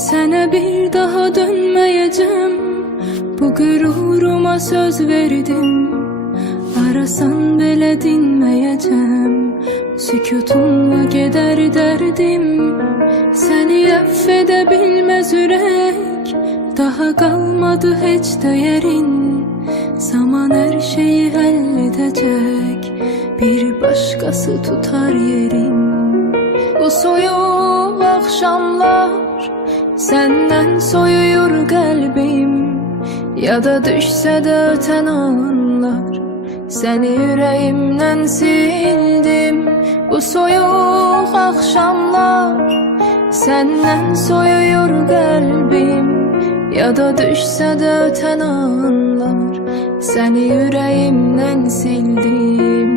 Sənə bir daha dönməyəcəm, bu qüruruma söz verdim. Arasan belə dinməyəcəm, sükutunla gedər dərdim. Səni əff edə bilməz ürək, daha qalmadı heç dəyərin. Zaman hər şeyi həll edəcək, bir başqası tutar yerin. Bu soyuq axşamlar səndən soyuyur qəlbim, yada düşsə də ötən anlar, səni ürəyimdən sildim. Bu soyuq axşamlar səndən soyuyur qəlbim, yada düşsə də ötən anlar, səni ürəyimdən sildim.